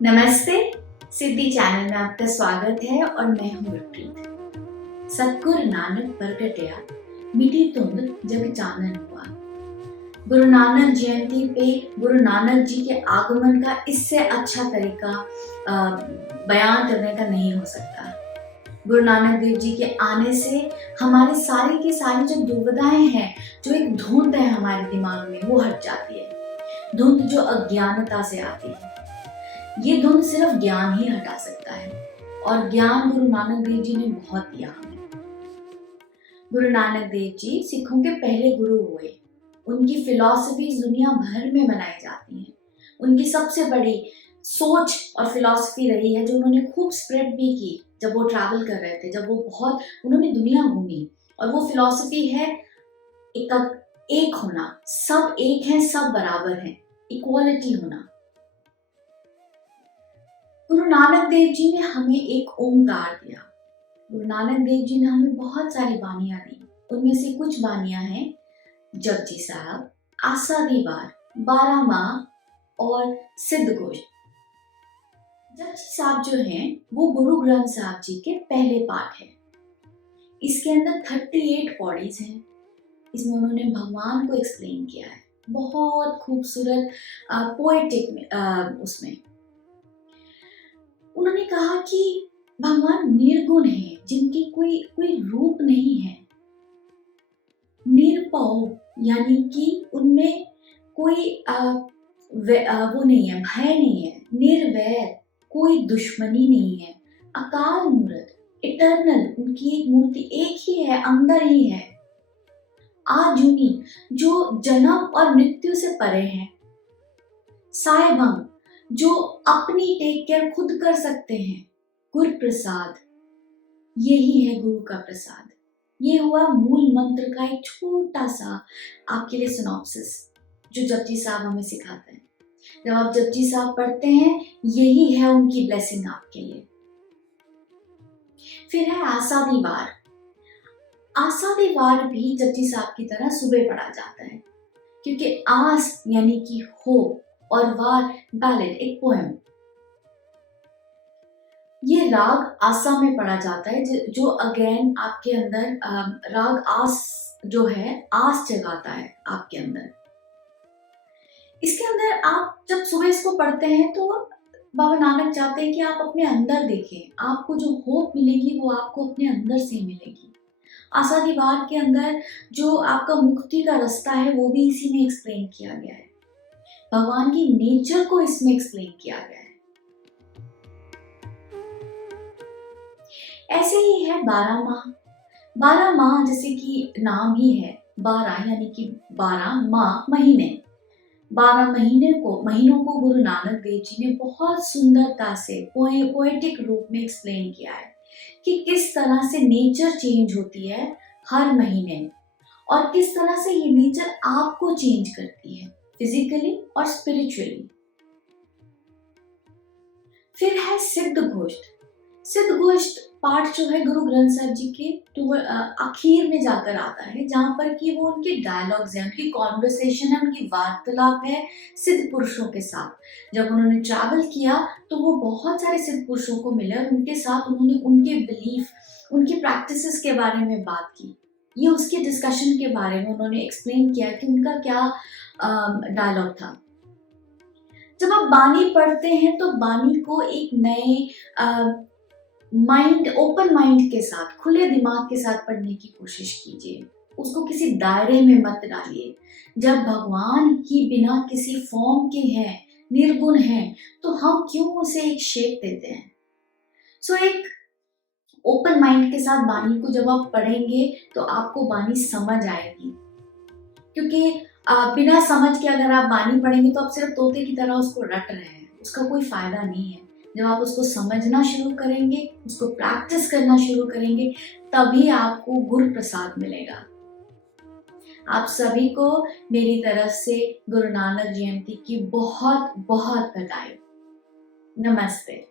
नमस्ते। सिद्धि चैनल में आपका स्वागत है और मैं हूँ गुरप्रीत। सतगुरु नानक प्रगटया मिटी धुंध जग चानन हुआ। गुरु नानक जयंती पे गुरु नानक जी के आगमन का इससे अच्छा तरीका बयान करने का नहीं हो सकता। गुरु नानक देव जी के आने से हमारी सारी की सारी जो दुविधाएं हैं, जो एक धुंध है हमारे दिमाग में, वो हट जाती है। धुंध जो अज्ञानता से आती है, ये धुंध सिर्फ ज्ञान ही हटा सकता है और ज्ञान गुरु नानक देव जी ने बहुत दिया हमें। गुरु नानक देव जी सिखों के पहले गुरु हुए। उनकी फिलॉसफी दुनिया भर में मनाई जाती है। उनकी सबसे बड़ी सोच और फिलॉसफी रही है जो उन्होंने खूब स्प्रेड भी की जब वो ट्रैवल कर रहे थे, जब वो उन्होंने दुनिया घूमी। और वो फिलॉसफी है एक होना, सब एक हैं, सब बराबर हैं, इक्वालिटी होना। गुरु नानक देव जी ने हमें एक ओंकार दिया। गुरु नानक देव जी ने हमें बहुत सारी बानियां दी। उनमें से कुछ बानियां हैं जपजी साहब, आसा दी वार, 12 माह और सिद्ध घोष। जपजी साहब जो हैं वो गुरु ग्रंथ साहब जी के पहले पाठ है। इसके अंदर 38 पौड़ीज हैं। इसमें उन्होंने भगवान को एक्सप्लेन किया है, बहुत खूबसूरत पोएटिक में। उसमें उन्होंने कहा कि भगवान निर्गुण है, जिनकी कोई रूप नहीं है। निरपौ यानी कि उनमें कोई वो नहीं है, भय नहीं है। निर्वैर, कोई दुश्मनी नहीं है। अकाल मूर्त, इटर्नल, उनकी एक मूर्ति एक ही है, अंदर ही है। आजुनी, जो जन्म और मृत्यु से परे हैं। सायभंग, जो अपनी टेक केयर खुद कर सकते हैं। गुरु प्रसाद, यही है गुरु का प्रसाद। ये हुआ मूल मंत्र का एक छोटा सा आपके लिए सिनॉप्सिस जो जपजी साहब हमें सिखाते हैं। जब आप जपजी साहब पढ़ते हैं, यही है उनकी ब्लेसिंग आपके लिए। फिर है आसा दी वार। आसा दी वार भी जपजी साहब की तरह सुबह पढ़ा जाता है, क्योंकि आस यानी कि होप और वार बैलेड, एक पोएम। ये राग आसा में पढ़ा जाता है, जो अगेन आपके अंदर राग आस जो है, आस जगाता है आपके अंदर। इसके अंदर आप जब सुबह इसको पढ़ते हैं तो बाबा नानक चाहते हैं कि आप अपने अंदर देखें। आपको जो होप मिलेगी वो आपको अपने अंदर से मिलेगी। आसा दी वार के अंदर जो आपका मुक्ति का रास्ता है वो भी इसी में एक्सप्लेन किया गया है। भगवान की नेचर को इसमें एक्सप्लेन किया गया है। ऐसे ही है 12 माह। 12 माह जैसे कि नाम ही है, 12 यानी कि 12 माह, महीने। 12 महीनों को गुरु नानक देव जी ने बहुत सुंदरता से पोएटिक रूप में एक्सप्लेन किया है कि किस तरह से नेचर चेंज होती है हर महीने, और किस तरह से ये नेचर आपको चेंज करती है फिजिकली और स्पिरिचुअली। फिर है सिद्ध गोष्ठ। सिद्ध गोष्ठ पाठ जो है गुरु ग्रंथ साहब जी के आखिर में जाकर आता है, जहाँ पर कि वो उनके डायलॉग्स हैं, उनकी कॉन्वर्सेशन है, उनकी वार्तालाप है सिद्ध पुरुषों के साथ। जब उन्होंने ट्रैवल किया तो वो बहुत सारे सिद्ध पुरुषों को मिले और उनके साथ उन्होंने उनके बिलीफ, उनकी प्रैक्टिसेस के बारे में बात की। ये उसके डिस्कशन के बारे में उन्होंने एक्सप्लेन किया कि उनका क्या डायलॉग था। जब आप बानी पढ़ते हैं तो बानी को एक नए माइंड, ओपन माइंड के साथ, खुले दिमाग के साथ पढ़ने की कोशिश कीजिए। उसको किसी दायरे में मत डालिए। जब भगवान ही बिना किसी फॉर्म के हैं, निर्गुण हैं, तो हम क्यों उसे एक शेप देते हैं। सो एक ओपन माइंड के साथ बानी को जब आप पढ़ेंगे तो आपको बानी समझ आएगी, क्योंकि बिना समझ के अगर आप बानी पढ़ेंगे तो आप सिर्फ तोते की तरह उसको रट रहे हैं, उसका कोई फायदा नहीं है। जब आप उसको समझना शुरू करेंगे, उसको प्रैक्टिस करना शुरू करेंगे, तभी आपको गुरु प्रसाद मिलेगा। आप सभी को मेरी तरफ से गुरु नानक जयंती की बहुत बहुत बधाई। नमस्ते।